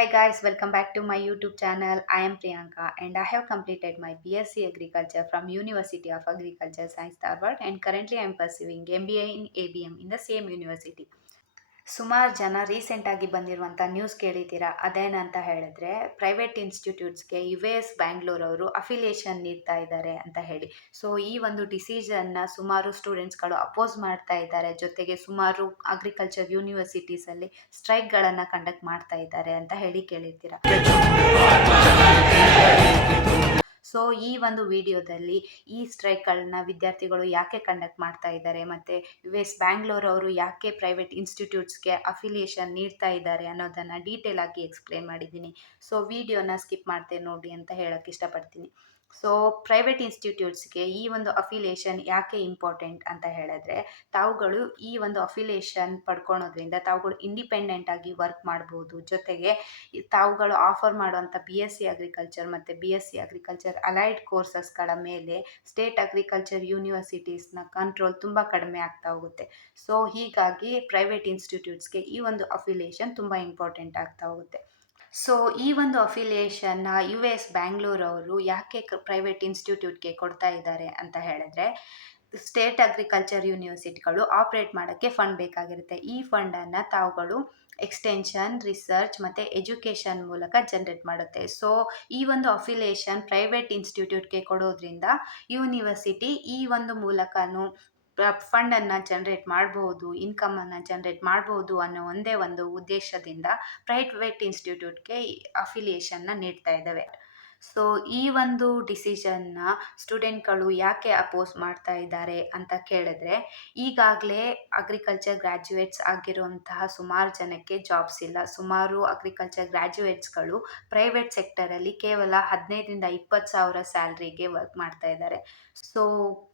Hi guys, welcome back to my YouTube channel. I am Priyanka and I have completed my BSc Agriculture from University of Agriculture Science Dharwad, and currently I am pursuing MBA in ABM in the same university. ಸುಮಾರು ಜನ ರೀಸೆಂಟಾಗಿ ಬಂದಿರುವಂಥ news ಕೇಳಿದ್ದೀರಾ. ಅದೇನಂತ ಹೇಳಿದ್ರೆ, private ಇನ್ಸ್ಟಿಟ್ಯೂಟ್ಸ್ಗೆ US Bangalore ಅವರು affiliation ನೀಡ್ತಾ ಇದ್ದಾರೆ ಅಂತ ಹೇಳಿ. ಸೊ ಈ ಒಂದು ಡಿಸಿಷನ್ನ ಸುಮಾರು ಸ್ಟೂಡೆಂಟ್ಸ್ಗಳು ಅಪೋಸ್ ಮಾಡ್ತಾ ಇದ್ದಾರೆ. ಜೊತೆಗೆ ಸುಮಾರು ಅಗ್ರಿಕಲ್ಚರ್ ಯೂನಿವರ್ಸಿಟೀಸಲ್ಲಿ ಸ್ಟ್ರೈಕ್ಗಳನ್ನು ಕಂಡಕ್ಟ್ ಮಾಡ್ತಾ ಇದ್ದಾರೆ ಅಂತ ಹೇಳಿ ಕೇಳಿದ್ದೀರಾ. ಸೊ ಈ ಒಂದು ವಿಡಿಯೋದಲ್ಲಿ ಈ ಸ್ಟ್ರೈಕ್ಗಳನ್ನ ವಿದ್ಯಾರ್ಥಿಗಳು ಯಾಕೆ ಕಂಡಕ್ಟ್ ಮಾಡ್ತಾ ಇದ್ದಾರೆ, ಮತ್ತು US ಬ್ಯಾಂಗ್ಳೂರ್ ಅವರು ಯಾಕೆ ಪ್ರೈವೇಟ್ ಇನ್ಸ್ಟಿಟ್ಯೂಟ್ಸ್ಗೆ ಅಫಿಲಿಯೇಷನ್ ನೀಡ್ತಾ ಇದ್ದಾರೆ ಅನ್ನೋದನ್ನು ಡೀಟೇಲ್ ಆಗಿ ಎಕ್ಸ್ಪ್ಲೇನ್ ಮಾಡಿದ್ದೀನಿ. ಸೊ ವಿಡಿಯೋನ ಸ್ಕಿಪ್ ಮಾಡ್ತೆ ನೋಡಿ ಅಂತ ಹೇಳಕ್ಕೆ ಇಷ್ಟಪಡ್ತೀನಿ. ಸೊ ಪ್ರೈವೇಟ್ ಇನ್ಸ್ಟಿಟ್ಯೂಟ್ಸ್ಗೆ ಈ ಒಂದು ಅಫಿಲಿಯೇಷನ್ ಯಾಕೆ ಇಂಪಾರ್ಟೆಂಟ್ ಅಂತ ಹೇಳಿದ್ರೆ, ತಾವುಗಳು ಈ ಒಂದು ಅಫಿಲಿಯೇಷನ್ ಪಡ್ಕೊಳೋದ್ರಿಂದ ತಾವುಗಳು ಇಂಡಿಪೆಂಡೆಂಟ್ ಆಗಿ ವರ್ಕ್ ಮಾಡ್ಬೋದು. ಜೊತೆಗೆ ತಾವುಗಳು ಆಫರ್ ಮಾಡುವಂಥ BSc ಅಗ್ರಿಕಲ್ಚರ್ ಮತ್ತು BSc ಅಗ್ರಿಕಲ್ಚರ್ ಅಲೈಡ್ ಕೋರ್ಸಸ್ಗಳ ಮೇಲೆ ಸ್ಟೇಟ್ ಅಗ್ರಿಕಲ್ಚರ್ ಯೂನಿವರ್ಸಿಟೀಸ್ನ ಕಂಟ್ರೋಲ್ ತುಂಬ ಕಡಿಮೆ ಆಗ್ತಾ ಹೋಗುತ್ತೆ. ಸೊ ಹೀಗಾಗಿ ಪ್ರೈವೇಟ್ ಇನ್ಸ್ಟಿಟ್ಯೂಟ್ಸ್ಗೆ ಈ ಒಂದು ಅಫಿಲಿಯೇಷನ್ ತುಂಬ ಇಂಪಾರ್ಟೆಂಟ್ ಆಗ್ತಾ ಹೋಗುತ್ತೆ. ಸೊ ಈ ಒಂದು ಅಫಿಲಿಯೇಷನ್ನ US ಬ್ಯಾಂಗ್ಳೂರ್ ಅವರು ಯಾಕೆ ಪ್ರೈವೇಟ್ ಇನ್ಸ್ಟಿಟ್ಯೂಟ್ಗೆ ಕೊಡ್ತಾ ಇದ್ದಾರೆ ಅಂತ ಹೇಳಿದ್ರೆ, ಸ್ಟೇಟ್ ಅಗ್ರಿಕಲ್ಚರ್ ಯೂನಿವರ್ಸಿಟಿಗಳು ಆಪ್ರೇಟ್ ಮಾಡೋಕ್ಕೆ ಫಂಡ್ ಬೇಕಾಗಿರುತ್ತೆ. ಈ ಫಂಡನ್ನು ತಾವುಗಳು ಎಕ್ಸ್ಟೆನ್ಷನ್, ರಿಸರ್ಚ್ ಮತ್ತು ಎಜುಕೇಷನ್ ಮೂಲಕ ಜನ್ರೇಟ್ ಮಾಡುತ್ತೆ. ಸೊ ಈ ಒಂದು ಅಫಿಲಿಯೇಷನ್ ಪ್ರೈವೇಟ್ ಇನ್ಸ್ಟಿಟ್ಯೂಟ್ಗೆ ಕೊಡೋದ್ರಿಂದ ಯೂನಿವರ್ಸಿಟಿ ಈ ಒಂದು ಮೂಲಕನೂ ಫಂಡನ್ನು ಜನ್ರೇಟ್ ಮಾಡ್ಬೋದು, ಇನ್ಕಮನ್ನು ಜನ್ರೇಟ್ ಮಾಡ್ಬೋದು ಅನ್ನೋ ಒಂದೇ ಒಂದು ಉದ್ದೇಶದಿಂದ ಪ್ರೈವೇಟ್ ಇನ್ಸ್ಟಿಟ್ಯೂಟ್ಗೆ ಅಫಿಲಿಯೇಷನ್ನ ನೀಡ್ತಾ ಇದ್ದಾವೆ. ಸೊ ಈ ಒಂದು ಡಿಸಿಷನ್ನ ಸ್ಟೂಡೆಂಟ್ಗಳು ಯಾಕೆ ಅಪೋಸ್ ಮಾಡ್ತಾ ಇದ್ದಾರೆ ಅಂತ ಕೇಳಿದ್ರೆ, ಈಗಾಗಲೇ ಅಗ್ರಿಕಲ್ಚರ್ ಗ್ರ್ಯಾಜುಯೇಟ್ಸ್ ಆಗಿರುವಂತಹ ಸುಮಾರು ಜನಕ್ಕೆ ಜಾಬ್ಸ್ ಇಲ್ಲ. ಸುಮಾರು ಅಗ್ರಿಕಲ್ಚರ್ ಗ್ರ್ಯಾಜುಯೇಟ್ಸ್ಗಳು ಪ್ರೈವೇಟ್ ಸೆಕ್ಟರಲ್ಲಿ ಕೇವಲ 15ರಿಂದ 20 ಸಾವಿರ ಸ್ಯಾಲ್ರಿಗೆ ವರ್ಕ್ ಮಾಡ್ತಾ ಇದ್ದಾರೆ. ಸೊ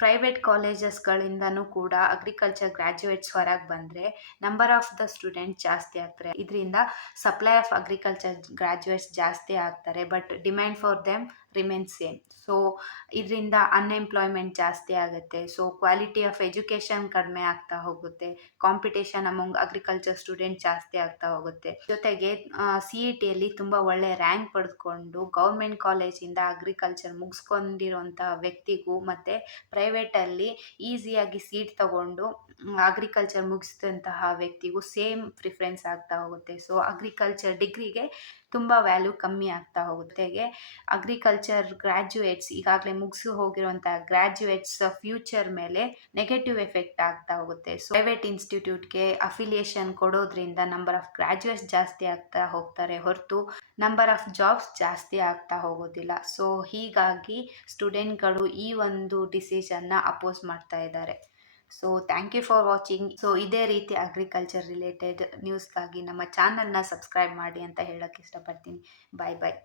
ಪ್ರೈವೇಟ್ ಕಾಲೇಜಸ್ಗಳಿಂದನೂ ಕೂಡ ಅಗ್ರಿಕಲ್ಚರ್ ಗ್ರ್ಯಾಜುಯೇಟ್ಸ್ ಹೊರಗೆ ಬಂದರೆ ನಂಬರ್ ಆಫ್ ದ ಸ್ಟೂಡೆಂಟ್ ಜಾಸ್ತಿ ಆಗ್ತಾರೆ. ಇದರಿಂದ ಸಪ್ಲೈ ಆಫ್ ಅಗ್ರಿಕಲ್ಚರ್ ಗ್ರ್ಯಾಜುಯೇಟ್ಸ್ ಜಾಸ್ತಿ ಆಗ್ತಾರೆ, but demand for them remain same. So ಇದರಿಂದ ಅನ್ಎಂಪ್ಲಾಯ್ಮೆಂಟ್ ಜಾಸ್ತಿ ಆಗುತ್ತೆ. ಸೊ ಕ್ವಾಲಿಟಿ ಆಫ್ ಎಜುಕೇಷನ್ ಕಡಿಮೆ ಆಗ್ತಾ ಹೋಗುತ್ತೆ. ಕಾಂಪಿಟೇಷನ್ ಅಮಂಗ್ ಅಗ್ರಿಕಲ್ಚರ್ ಸ್ಟೂಡೆಂಟ್ ಜಾಸ್ತಿ ಆಗ್ತಾ ಹೋಗುತ್ತೆ. ಜೊತೆಗೆ CETಯಲ್ಲಿ ತುಂಬ ಒಳ್ಳೆ ರ್ಯಾಂಕ್ ಪಡೆದುಕೊಂಡು ಗೌರ್ಮೆಂಟ್ ಕಾಲೇಜಿಂದ ಅಗ್ರಿಕಲ್ಚರ್ ಮುಗಿಸ್ಕೊಂಡಿರೋಂಥ ವ್ಯಕ್ತಿಗೂ ಮತ್ತು ಪ್ರೈವೇಟಲ್ಲಿ ಈಸಿಯಾಗಿ ಸೀಟ್ ತಗೊಂಡು ಅಗ್ರಿಕಲ್ಚರ್ ಮುಗಿಸಿದಂತಹ ವ್ಯಕ್ತಿಗೂ ಸೇಮ್ ಪ್ರಿಫರೆನ್ಸ್ ಆಗ್ತಾ ಹೋಗುತ್ತೆ. ಸೊ ಅಗ್ರಿಕಲ್ಚರ್ ಡಿಗ್ರಿಗೆ ತುಂಬ ವ್ಯಾಲ್ಯೂ ಕಮ್ಮಿ ಆಗ್ತಾ ಹೋಗುತ್ತೆ. ಅಗ್ರಿಕಲ್ಚರ್ ಗ್ರ್ಯಾಜುಯೇಟ್ಸ್ ಈಗಾಗಲೇ ಮುಗಿಸಿ ಹೋಗಿರುವಂಥ ಗ್ರ್ಯಾಜುಯೇಟ್ಸ್ ಫ್ಯೂಚರ್ ಮೇಲೆ ನೆಗೆಟಿವ್ ಎಫೆಕ್ಟ್ ಆಗ್ತಾ ಹೋಗುತ್ತೆ. ಸೊ ಪ್ರೈವೇಟ್ ಇನ್ಸ್ಟಿಟ್ಯೂಟ್ಗೆ ಅಫಿಲಿಯೇಷನ್ ಕೊಡೋದ್ರಿಂದ ನಂಬರ್ ಆಫ್ ಗ್ರ್ಯಾಜುಯೇಟ್ಸ್ ಜಾಸ್ತಿ ಆಗ್ತಾ ಹೋಗ್ತಾರೆ ಹೊರತು ನಂಬರ್ ಆಫ್ ಜಾಬ್ಸ್ ಜಾಸ್ತಿ ಆಗ್ತಾ ಹೋಗೋದಿಲ್ಲ. ಸೊ ಹೀಗಾಗಿ ಸ್ಟೂಡೆಂಟ್ಗಳು ಈ ಒಂದು ಡಿಸಿಷನ್ನ ಅಪೋಸ್ ಮಾಡ್ತಾ ಇದ್ದಾರೆ. So thank you for watching. So ಇದೇ ರೀತಿ ಅಗ್ರಿಕಲ್ಚರ್ ರಿಲೇಟೆಡ್ ನ್ಯೂಸ್ಗಾಗಿ ನಮ್ಮ ಚಾನಲ್ನ ಸಬ್ಸ್ಕ್ರೈಬ್ ಮಾಡಿ ಅಂತ ಹೇಳೋಕ್ಕೆ ಇಷ್ಟಪಡ್ತೀನಿ. ಬಾಯ್ ಬಾಯ್.